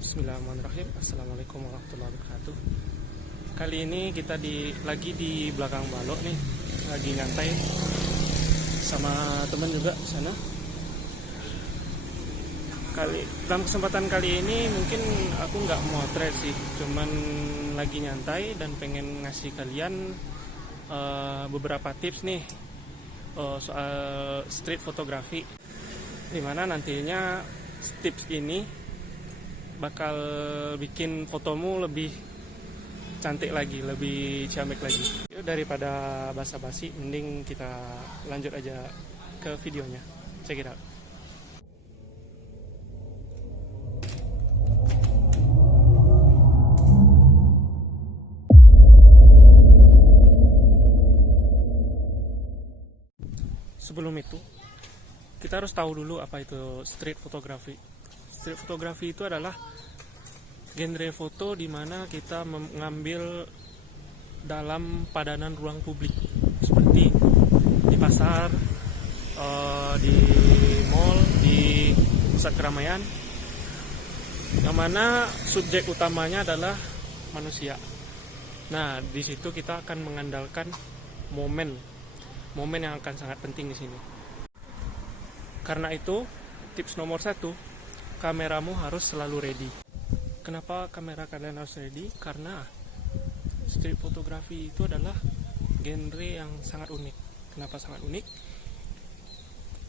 Bismillahirrahmanirrahim. Assalamualaikum warahmatullahi wabarakatuh. Kali ini kita lagi di belakang balok nih, lagi nyantai sama teman juga di sana. Dalam kesempatan kali ini mungkin aku nggak motret sih, cuman lagi nyantai dan pengen ngasih kalian beberapa tips nih soal street fotografi, dimana nantinya tips ini bakal bikin fotomu lebih cantik lagi, lebih ciamik lagi. Yuk, daripada basa-basi, mending kita lanjut aja ke videonya. Check it out. Sebelum itu, kita harus tahu dulu apa itu street photography. Street photography itu adalah genre foto di mana kita mengambil dalam padanan ruang publik, seperti di pasar, di mall, di pusat keramaian, yang mana subjek utamanya adalah manusia. Nah, di situ kita akan mengandalkan momen yang akan sangat penting di sini. Karena itu, tips nomor 1, kameramu harus selalu ready. Kenapa kamera kalian harus ready? Karena street photography itu adalah genre yang sangat unik. Kenapa sangat unik?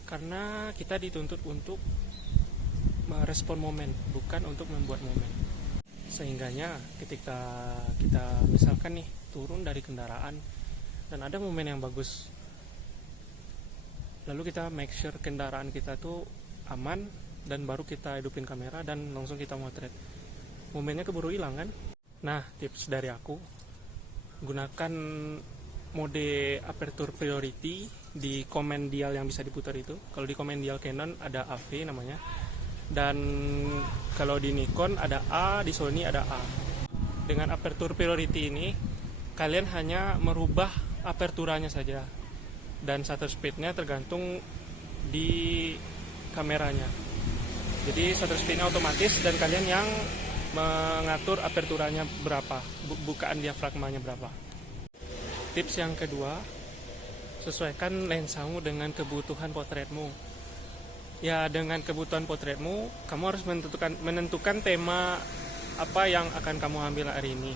Karena kita dituntut untuk merespon momen, bukan untuk membuat momen. Sehingganya ketika kita misalkan nih turun dari kendaraan dan ada momen yang bagus, lalu kita make sure kendaraan kita tuh aman, dan baru kita hidupin kamera dan langsung kita motret. Momennya keburu hilang kan? Nah, tips dari aku, gunakan mode aperture priority di command dial yang bisa diputar itu. Kalau di command dial Canon ada AV namanya, dan kalau di Nikon ada A, di Sony ada A. Dengan aperture priority ini, kalian hanya merubah aperturanya saja, dan shutter speednya tergantung di kameranya. Jadi shutter speednya otomatis dan kalian yang mengatur aperturanya berapa, bukaan diafragmanya berapa. Tips yang kedua, sesuaikan lensamu dengan kebutuhan potretmu. Ya, dengan kebutuhan potretmu, kamu harus menentukan tema apa yang akan kamu ambil hari ini.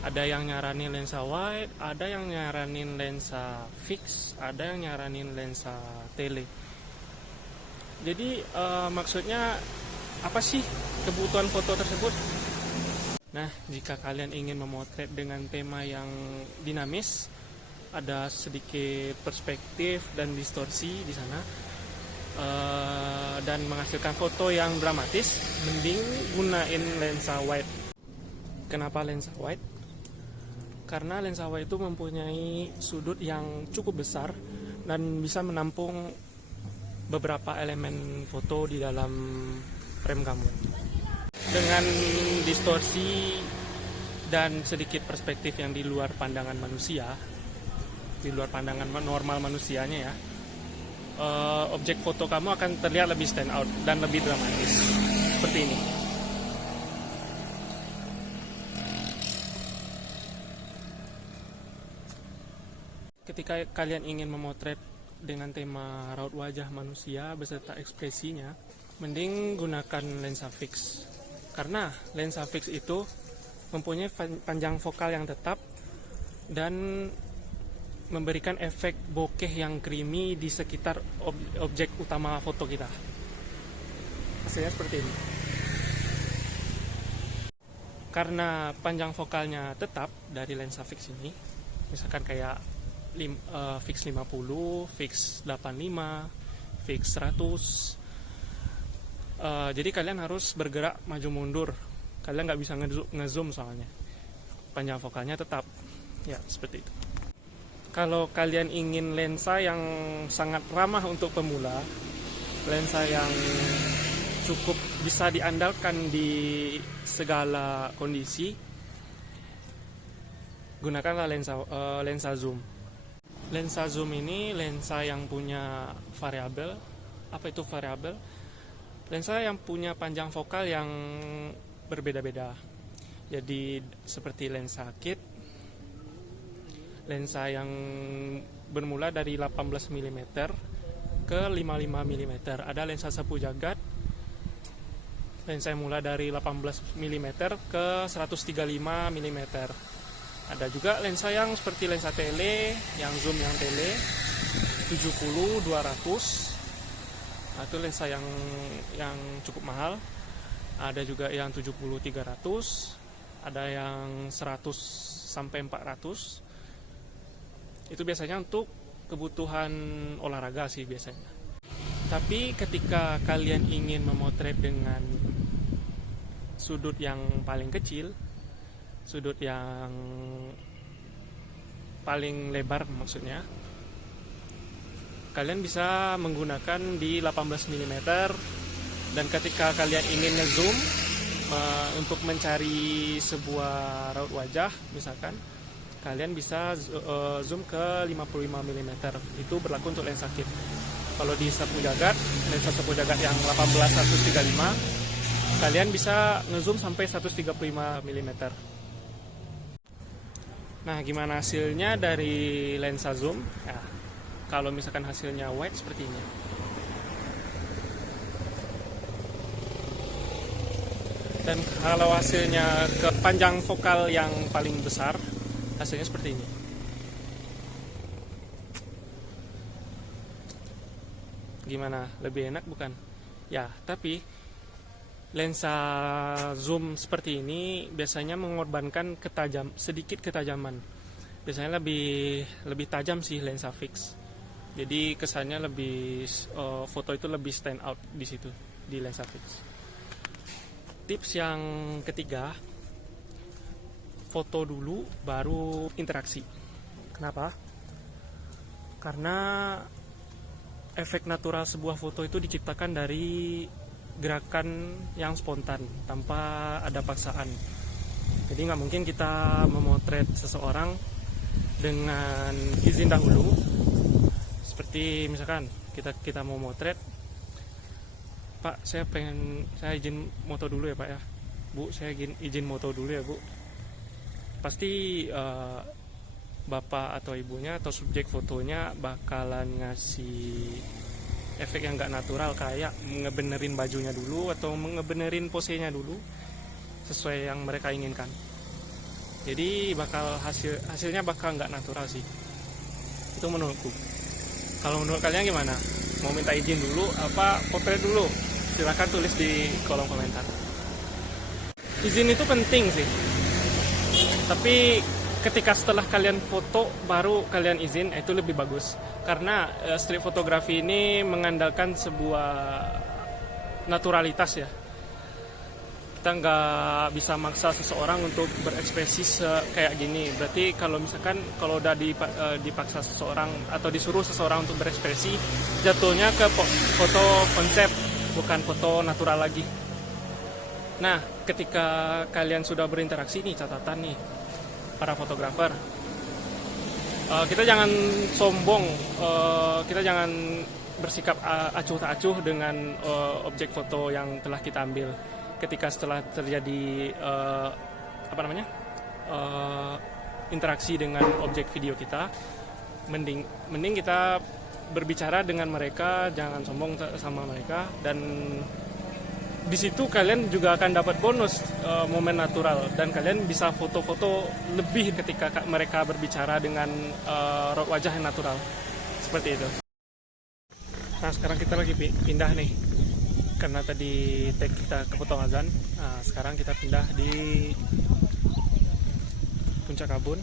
Ada yang nyaranin lensa wide, ada yang nyaranin lensa fix, ada yang nyaranin lensa tele. Jadi maksudnya apa sih kebutuhan foto tersebut? Nah, jika kalian ingin memotret dengan tema yang dinamis, ada sedikit perspektif dan distorsi di sana, dan menghasilkan foto yang dramatis, mending gunain lensa wide. Kenapa lensa wide? Karena lensa wide itu mempunyai sudut yang cukup besar dan bisa menampung beberapa elemen foto di dalam frame kamu. Dengan distorsi dan sedikit perspektif yang di luar pandangan manusia, di luar pandangan normal manusianya ya, objek foto kamu akan terlihat lebih stand out dan lebih dramatis. Seperti ini. Ketika kalian ingin memotret dengan tema raut wajah manusia beserta ekspresinya, mending gunakan lensa fix. Karena lensa fix itu mempunyai panjang fokal yang tetap dan memberikan efek bokeh yang creamy di sekitar objek utama foto kita. Hasilnya seperti ini. Karena panjang fokalnya tetap dari lensa fix ini, misalkan kayak fix 50, fix 85, fix 100. Jadi kalian harus bergerak maju mundur. Kalian nggak bisa ngezoom soalnya. Panjang vokalnya tetap. Ya, seperti itu. Kalau kalian ingin lensa yang sangat ramah untuk pemula, lensa yang cukup bisa diandalkan di segala kondisi, gunakanlah lensa zoom. Lensa zoom ini lensa yang punya variabel. Apa itu variabel? lensa yang punya panjang fokal yang berbeda-beda. Jadi seperti lensa kit, lensa yang bermula dari 18 mm ke 55 mm. Ada lensa sapu jagat, lensa yang mulai dari 18 mm ke 135 mm. Ada juga lensa yang seperti lensa tele, yang zoom yang tele 70 200. Nah, itu lensa yang cukup mahal. Ada juga yang 70 300, ada yang 100 sampai 400. Itu biasanya untuk kebutuhan olahraga sih biasanya. Tapi ketika kalian ingin memotret dengan sudut yang paling kecil, sudut yang paling lebar maksudnya, kalian bisa menggunakan di 18 mm. Dan ketika kalian ingin ngezoom untuk mencari sebuah raut wajah misalkan, kalian bisa zoom ke 55 mm. Itu berlaku untuk lensa kit. Kalau di sapu jagat, lensa sapu jagat yang 18-135, kalian bisa ngezoom sampai 135 mm. Nah, gimana hasilnya dari lensa zoom? Ya, kalau misalkan hasilnya wide seperti ini. Dan kalau hasilnya ke panjang fokal yang paling besar, hasilnya seperti ini. Gimana? Lebih enak bukan? Ya, tapi lensa zoom seperti ini biasanya mengorbankan sedikit ketajaman. Biasanya lebih tajam sih lensa fix. Jadi kesannya foto itu lebih stand out di situ di lensa fix. Tips yang ketiga, foto dulu baru interaksi. Kenapa? Karena efek natural sebuah foto itu diciptakan dari gerakan yang spontan tanpa ada paksaan. Jadi nggak mungkin kita memotret seseorang dengan izin dahulu. Seperti misalkan kita mau motret, Pak, saya izin moto dulu ya Pak ya. Bu, saya izin moto dulu ya Bu. Pasti bapak atau ibunya atau subjek fotonya bakalan ngasih efek yang gak natural, kayak ngebenerin bajunya dulu atau ngebenerin posenya dulu sesuai yang mereka inginkan. Jadi hasilnya bakal gak natural sih. Itu menurutku. Kalau menurut kalian gimana? Mau minta izin dulu apa potret dulu? Silahkan tulis di kolom komentar. Izin itu penting sih. Tapi ketika setelah kalian foto baru kalian izin, itu lebih bagus. Karena street fotografi ini mengandalkan sebuah naturalitas ya. Kita nggak bisa maksa seseorang untuk berekspresi kayak gini. Berarti kalau udah dipaksa seseorang atau disuruh seseorang untuk berekspresi, jatuhnya ke foto konsep, bukan foto natural lagi. Nah, ketika kalian sudah berinteraksi nih, catatan nih para fotografer, kita jangan sombong, kita jangan bersikap acuh tak acuh dengan objek foto yang telah kita ambil. Ketika setelah terjadi interaksi dengan objek video kita, mending kita berbicara dengan mereka, jangan sombong sama mereka. Dan di situ kalian juga akan dapat bonus momen natural, dan kalian bisa foto-foto lebih ketika mereka berbicara dengan raut wajah yang natural seperti itu. Nah, sekarang kita lagi pindah nih, karena tadi tag kita kepotong azan. Nah, sekarang kita pindah di Puncak Kabun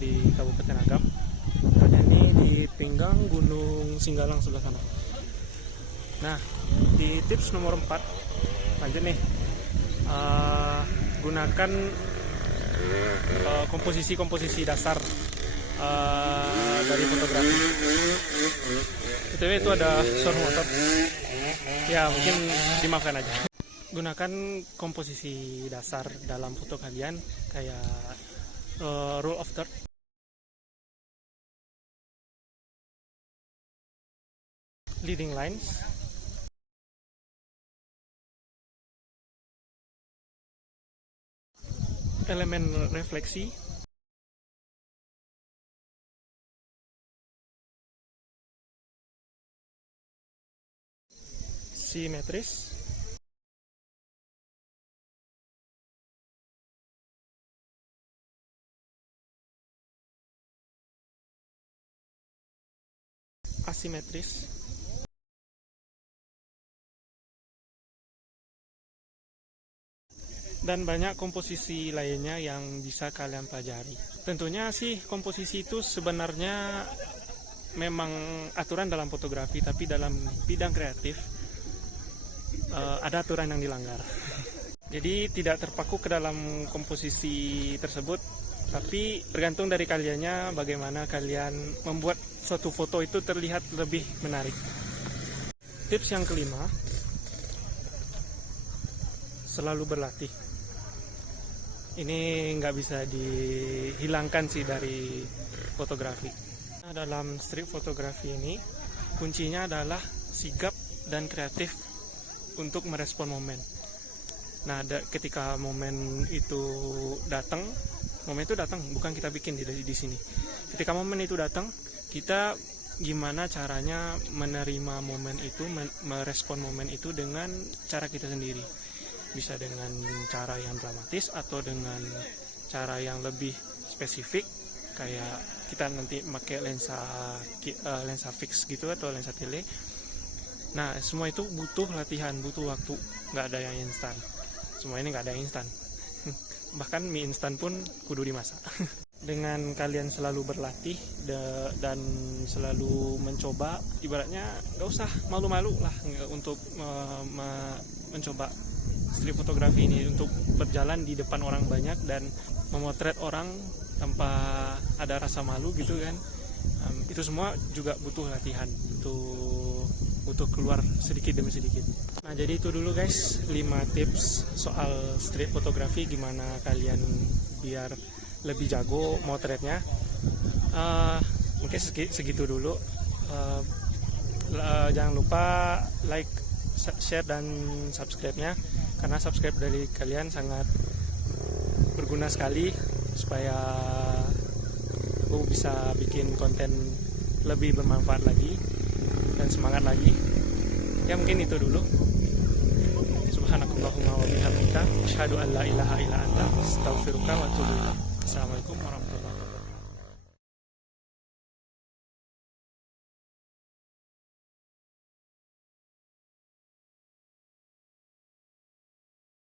di Kabupaten Agam. Tadi ini di pinggang Gunung Singgalang sebelah sana. Nah, di tips nomor 4 lanjut nih, gunakan komposisi dasar dari fotografi. Itu ada suara motor, ya mungkin dimaafkan aja. Gunakan komposisi dasar dalam foto kalian, kayak rule of third, leading lines, elemen refleksi, simetris, asimetris, dan banyak komposisi lainnya yang bisa kalian pelajari. Tentunya sih komposisi itu sebenarnya memang aturan dalam fotografi, tapi dalam bidang kreatif ada aturan yang dilanggar. Jadi tidak terpaku ke dalam komposisi tersebut, tapi tergantung dari kaliannya bagaimana kalian membuat suatu foto itu terlihat lebih menarik. Tips yang kelima, selalu berlatih. Ini nggak bisa dihilangkan sih dari fotografi. Dalam street fotografi ini, kuncinya adalah sigap dan kreatif untuk merespon momen. Nah, ketika momen itu datang, bukan kita bikin di sini. Ketika momen itu datang, kita gimana caranya menerima momen itu, merespon momen itu dengan cara kita sendiri. Bisa dengan cara yang dramatis atau dengan cara yang lebih spesifik, kayak kita nanti pakai lensa fix gitu atau lensa tele. Nah, semua itu butuh latihan, butuh waktu, nggak ada yang instan. Semua ini nggak ada yang instan. Bahkan mie instan pun kudu dimasak. Dengan kalian selalu berlatih dan selalu mencoba, ibaratnya nggak usah malu-malu lah untuk mencoba street fotografi ini, untuk berjalan di depan orang banyak dan memotret orang tanpa ada rasa malu gitu kan. Itu semua juga butuh latihan, butuh keluar sedikit demi sedikit. Nah, jadi itu dulu guys, 5 tips soal street fotografi, gimana kalian biar lebih jago motretnya. Mungkin segitu dulu. Jangan lupa like, share, dan subscribe-nya, karena subscribe dari kalian sangat berguna sekali supaya aku bisa bikin konten lebih bermanfaat lagi dan semangat lagi. Ya, mungkin itu dulu. Subhanakallahumma wa bihamdika asyhadu an la ilaha illa anta astaghfiruka wa atubu ilaik. Assalamualaikum warahmatullahi wabarakatuh.